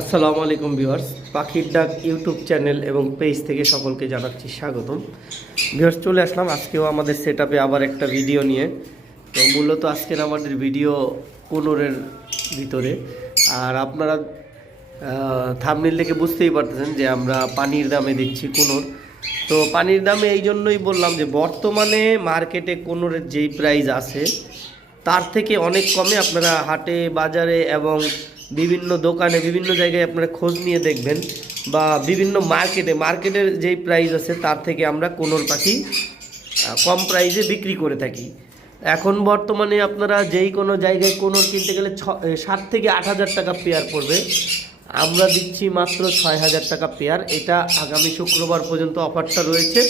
আসসালামু আলাইকুম ভিউয়ার্স, পাখির ডাক ইউটিউব চ্যানেল এবং পেজ থেকে সকলকে জানাচ্ছি স্বাগতম। ভিউয়ার্স, চলে আসলাম আজকেও আমাদের সেট আবার একটা ভিডিও নিয়ে। তো মূলত আজকের আমাদের ভিডিও কোনোরের ভিতরে। আর আপনারা থামনিল দেখে বুঝতেই পারতেছেন যে আমরা পানির দামে দিচ্ছি কোনোর। তো পানির দামে এই জন্যই বললাম যে বর্তমানে মার্কেটে কোনোরের যেই প্রাইস আছে, তার থেকে অনেক কমে আপনারা হাটে, বাজারে এবং বিভিন্ন দোকানে, বিভিন্ন জায়গায় আপনারা খোঁজ নিয়ে দেখবেন বা বিভিন্ন মার্কেটে, মার্কেটের যেই প্রাইস আছে তার থেকে আমরা কোনোর পাখি কম প্রাইসে বিক্রি করে থাকি। এখন বর্তমানে আপনারা যেই কোনো জায়গায় কোনোর কিনতে গেলে ছ ষাট থেকে আট হাজার টাকা পেয়ার পড়বে। আমরা দিচ্ছি মাত্র ছয় হাজার টাকা পেয়ার এটা আগামী শুক্রবার পর্যন্ত অফারটা রয়েছে।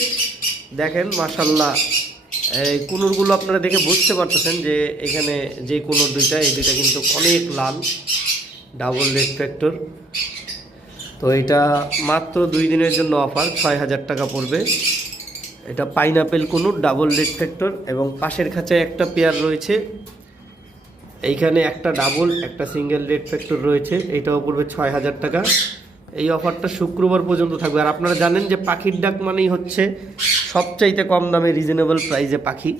দেখেন মাসাল্লাহ কুনুরগুলো আপনারা দেখে বুঝতে পারতেছেন যে এখানে যে কুনুর দুইটা, এই দুইটা কিন্তু অনেক লাল। ডাবল রেড ফ্যাক্টর তো এটা মাত্র দুই দিনের জন্য অফার ছয় হাজার টাকা পড়বে। এটা pineapple conure double red factor এবং পাশের খাঁচায় একটা পেয়ার রয়েছে। এইখানে একটা ডাবল একটা সিঙ্গেল রেড ফ্যাক্টর রয়েছে। এটাও পড়বে ছয় হাজার টাকা। এই অফারটা শুক্রবার পর্যন্ত থাকবে। আর আপনারা জানেন যে পাখির ডাক মানেই হচ্ছে সবচাইতে কম দামে রিজনেবল প্রাইসে পাখি।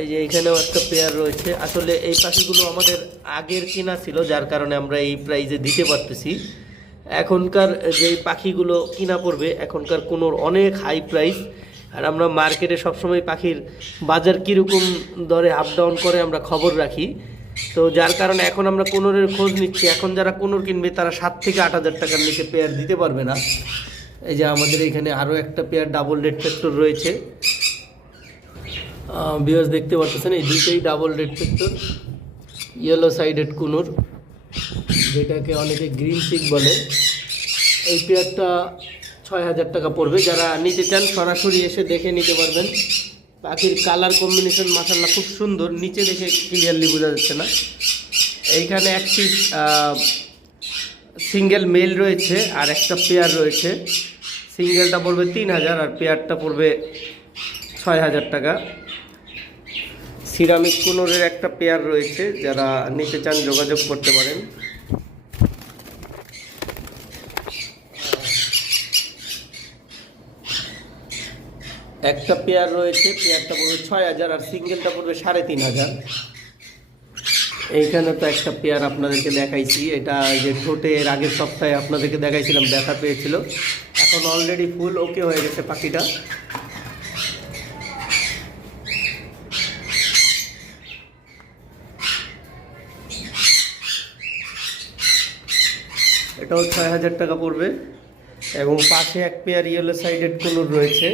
এই যে এখানেও একটা পেয়ার রয়েছে। আসলে এই পাখিগুলো আমাদের আগের কেনা ছিল, যার কারণে আমরা এই প্রাইজে দিতে পারতেছি। এখনকার যে পাখিগুলো কিনা পড়বে, এখনকার কোনোর অনেক হাই প্রাইস আর আমরা মার্কেটে সবসময় পাখির বাজার কীরকম দরে আপ ডাউন করে আমরা খবর রাখি। তো যার কারণে এখন আমরা কোনোরের খোঁজ নিচ্ছি। এখন যারা কোনোর কিনবে, তারা সাত থেকে আট হাজার টাকার নিচে পেয়ার দিতে পারবে না। এই যে আমাদের এখানে আরও একটা পেয়ার ডাবল রেড ফ্যাক্টর রয়েছে। বিয়ার্স দেখতে পাচ্ছেন এই দুইটাই double red factor yellow sided conure, যেটাকে অনেকে গ্রিন চিক বলে। এই পেয়ারটা ছয় হাজার টাকা পড়বে। যারা নিতে চান, সরাসরি এসে দেখে নিতে পারবেন। পাখির কালার কম্বিনেশন মাসাল্লাহ খুব সুন্দর। নিচে দেখে ক্লিয়ারলি বোঝা যাচ্ছে না। এইখানে একটি সিঙ্গেল মেল রয়েছে আর একটা পেয়ার রয়েছে। সিঙ্গেলটা পড়বে তিন হাজার আর পেয়ারটা পড়বে ছয় হাজার টাকা। সিরামিক কুনোরের একটা পেয়ার রয়েছে, যারা নিতে চান যোগাযোগ করতে পারেন। একটা পেয়ার রয়েছে, পেয়ারটা পড়বে ছয় হাজার আর সিঙ্গেলটা পড়বে সাড়ে তিন হাজার। এইখানে তো একটা পেয়ার আপনাদেরকে দেখাইছি, এটা যে ঠোঁটে এর আগের সপ্তাহে আপনাদেরকে দেখাইছিলাম দেখা পেয়েছিল। এখন অলরেডি ফুল ওকে হয়ে গেছে পাখিটা। এটাও ছয় হাজার টাকা পড়বে। এবং পাশে এক পেয়ার ইয়েলো সাইডেড কুনুর রয়েছে।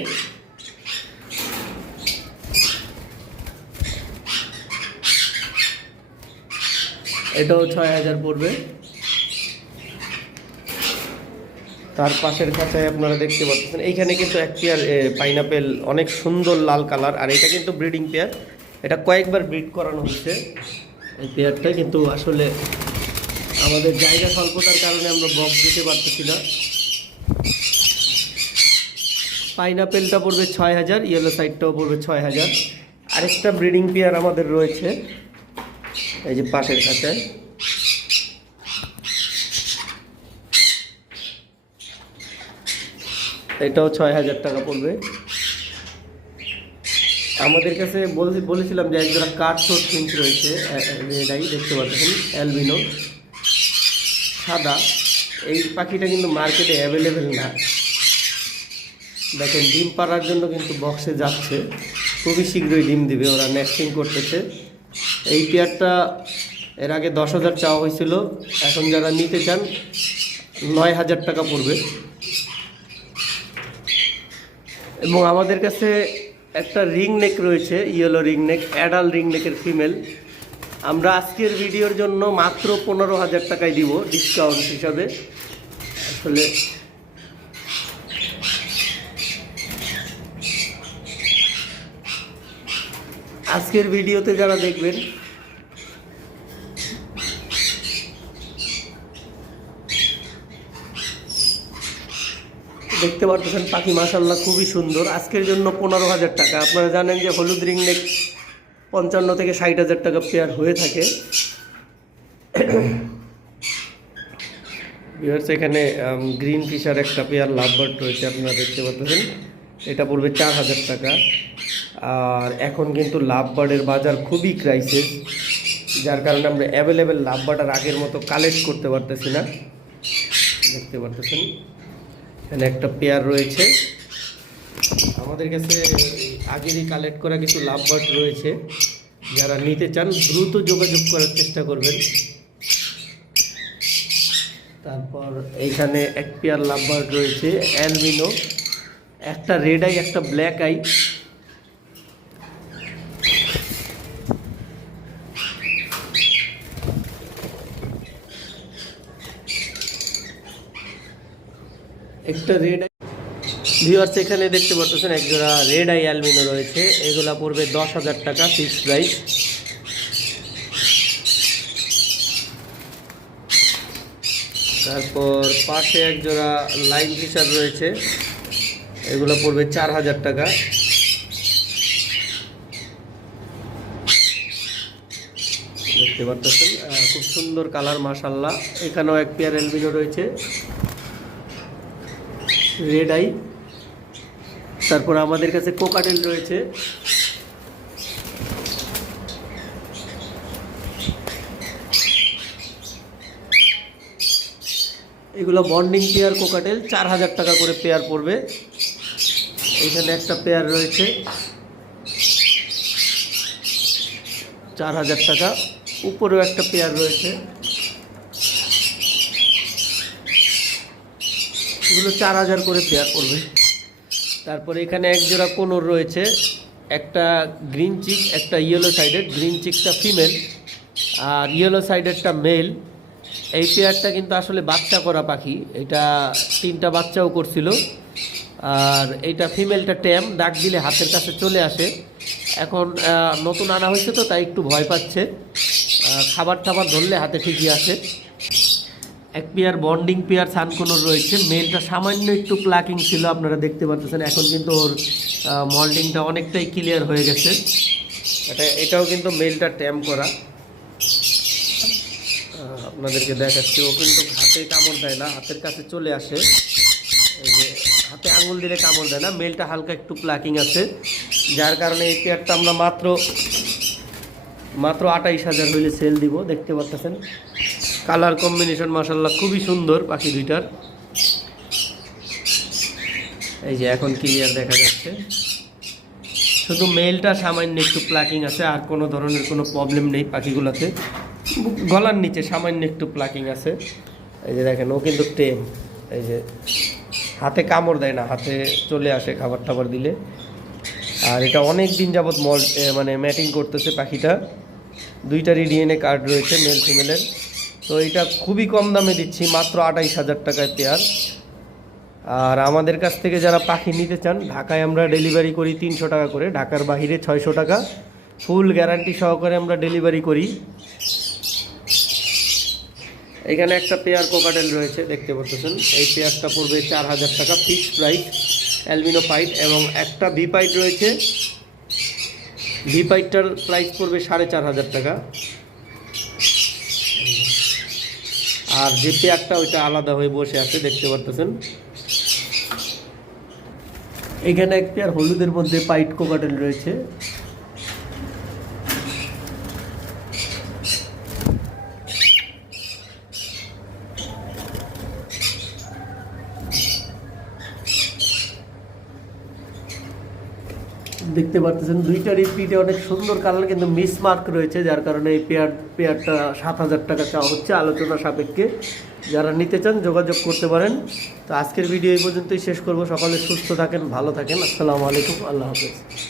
এটাও ছয় হাজার পড়বে। তার পাশের খাঁচায় আপনারা দেখতে পাচ্ছেন, এইখানে কিন্তু এক পেয়ার পাইনাপেল অনেক সুন্দর লাল কালার আর এটা কিন্তু ব্রিডিং পেয়ার এটা কয়েকবার ব্রিড করানো হচ্ছে এই পেয়ারটা কিন্তু আসলে আমাদের জায়গা স্বল্পতার কারণে আমরা বক্স দিতে পারতেছি না। পাইনাপেলটা পড়বে ছয় হাজার ইয়েলো সাইডটাও পড়বে ছয় হাজার। আরেকটা ব্রিডিং পেয়ার আমাদের রয়েছে, এই যে পাশের কাছে এটাও ছয় হাজার টাকা পড়বে। আমাদের কাছে বলেছিলাম যে একজোড়া কাঠ শোট ফিঞ্চ রয়েছে দেখতে পাচ্ছেন, অ্যালবিনো। সাদা, এই পাখিটা কিন্তু মার্কেটে অ্যাভেলেবেল না। দেখেন, ডিম পাড়ার জন্য কিন্তু বক্সে যাচ্ছে। খুবই শীঘ্রই ডিম দিবে, ওরা নেক্সটিং করতেছে। এই পেয়ারটা এর আগে দশ হাজার চাওয়া হয়েছিল। এখন যারা নিতে চান, নয় হাজার টাকা পড়বে। এবং আমাদের কাছে একটা রিং নেক রয়েছে yellow ring neck adult ring নেকের ফিমেল আমরা আজকের ভিডিওর জন্য মাত্র পনেরো হাজার টাকায় দিব ডিসকাউন্ট হিসাবে। আসলে আজকের ভিডিওতে যারা দেখবেন, দেখতে পারতেছেন পাখি মাসাল্লাহ খুবই সুন্দর। আজকের জন্য পনেরো হাজার টাকা। আপনারা জানেন যে হলুদ রিং নেক পঞ্চান্ন থেকে ষাট হাজার টাকা পেয়ার হয়ে থাকে। এখানে গ্রিন ফিশার একটা পেয়ার লাভবার্ড রয়েছে, আপনারা দেখতে পাচ্ছেন। এটা পড়বে চার হাজার টাকা। আর এখন কিন্তু লাভবার্ডের বাজার খুবই ক্রাইসিস যার কারণে আমরা অ্যাভেলেবেল লাভবার্ড আর আগের মতো কালেক্ট করতে পারতেছি না। দেখতে পারতেছেন? এখানে একটা পেয়ার রয়েছে। আমাদের কাছে আগেরই কালেক্ট করা কিছু লাভ বার্ড রয়েছে। যারা নিতে চান, দ্রুত যোগাযোগ করার চেষ্টা করবেন। তারপর এইখানে এক পেয়ার লাভ বার্ড রয়েছে অ্যালবিনো একটা রেড আই একটা ব্ল্যাক আই একটা রেড আই ভিউয়ার্স এখানে দেখতে পাচ্ছেন একজোড়া রেড আই অ্যালবিনো রয়েছে। এগুলা পড়বে দশ হাজার টাকা ফিক্সড প্রাইস তারপর পাশে এক জোড়া লাইন ফিশার রয়েছে। এগুলো পড়বে চার হাজার টাকা। দেখতে পাচ্ছেন খুব সুন্দর কালার মাশাল্লাহ এখানেও এক পেয়ার এলবিনো রয়েছে। রেড আই তারপর আমাদের কাছে কোকাটেল রয়েছে। এগুলো বন্ডিং পেয়ার কোকাটেল, চার হাজার টাকা করে পেয়ার পড়বে। এখানে একটা পেয়ার রয়েছে। চার হাজার টাকা। উপরেও একটা পেয়ার রয়েছে। এগুলো চার হাজার করে পেয়ার পড়বে। তারপরে এখানে এক জোড়া কোনোর রয়েছে, একটা গ্রিন চিক একটা ইয়েলো সাইডেড গ্রিন চিকটা ফিমেল আর ইয়েলো সাইডেরটা মেল এই পেয়ারটা কিন্তু আসলে বাচ্চা করা পাখি, এটা তিনটা বাচ্চাও করছিল। আর এইটা ফিমেলটা ট্যাম ডাক দিলে হাতের কাছে চলে আসে। এখন নতুন আনা হয়েছে তো, তাই একটু ভয় পাচ্ছে। খাবার টাবার ধরলে হাতে ঠিকই আসে। এক পেয়ার বন্ডিং পেয়ার সানকোনোর রয়েছে। মেলটা সামান্য একটু প্লাকিং ছিল, আপনারা দেখতে পাচ্ছেন। এখন কিন্তু ওর মল্ডিংটা অনেকটাই ক্লিয়ার হয়ে গেছে। এটা, এটাও কিন্তু মেলটা ট্যাম করা। আপনাদেরকে দেখাচ্ছি। ও কিন্তু হাতে কামড় দেয় না, হাতের কাছে চলে আসে। হাতে আঙুল দিলে কামড় দেয় না। মেলটা হালকা একটু প্লাকিং আছে। যার কারণে এই পেয়ারটা আমরা মাত্র মাত্র আটাইশ হাজার হইলে সেল দিব। দেখতে পাচ্ছেন? কালার কম্বিনেশন মাসাল্লাহ খুবই সুন্দর পাখি দুইটার। এই যে এখন ক্লিয়ার দেখা যাচ্ছে। শুধু মেলটা সামান্য একটু প্লাকিং আছে, আর কোনো ধরনের কোনো প্রবলেম নেই পাখিগুলোতে। গলার নিচে সামান্য একটু প্লাকিং আছে। এই যে দেখেন, ও কিন্তু টেম। এই যে হাতে কামড় দেয় না, হাতে চলে আসে খাবার টাবার দিলে। আর এটা অনেক দিন যাবৎ মল মানে ম্যাটিং করতেছে পাখিটা। দুইটারই ডিএনএ কার্ড রয়েছে মেল ফিমেলের তো এটা খুবই কম দামে দিচ্ছি, মাত্র আঠাইশ হাজার টাকায় পেয়ার। আর আমাদের কাছ থেকে যারা পাখি নিতে চান, ঢাকায় আমরা ডেলিভারি করি তিনশো টাকা করে, ঢাকার বাহিরে ছয়শো টাকা। ফুল গ্যারান্টি সহকারে আমরা ডেলিভারি করি। এখানে একটা পেয়ার কোকাটেল রয়েছে, দেখতে পাচ্ছেন। এই পেয়ারটা পড়বে চার হাজার টাকা ফিক্সড প্রাইস অ্যালবিনো পাইট এবং একটা ভি পাইট রয়েছে। ভি পাইটটার প্রাইস পড়বে সাড়ে চার হাজার টাকা। আর যে পেয়ারটা ওইটা আলাদা হয়ে বসে আছে, দেখতে পারতেছেন? এখানে এক পেয়ার হলুদের মধ্যে পাইট কোকাটেল রয়েছে। দেখতে পারতেছেন দুইটা পিঠে অনেক সুন্দর কালার কিন্তু মিসমার্ক রয়েছে, যার কারণে এই পেয়ার, পেয়ারটা সাত হাজার টাকা চাওয়া হচ্ছে আলোচনা সাপেক্ষে। যারা নিতে চান যোগাযোগ করতে পারেন। তো আজকের ভিডিও এই পর্যন্তই শেষ করব। সকলে সুস্থ থাকেন, ভালো থাকেন। আসসালামু আলাইকুম, আল্লাহ হাফেজ।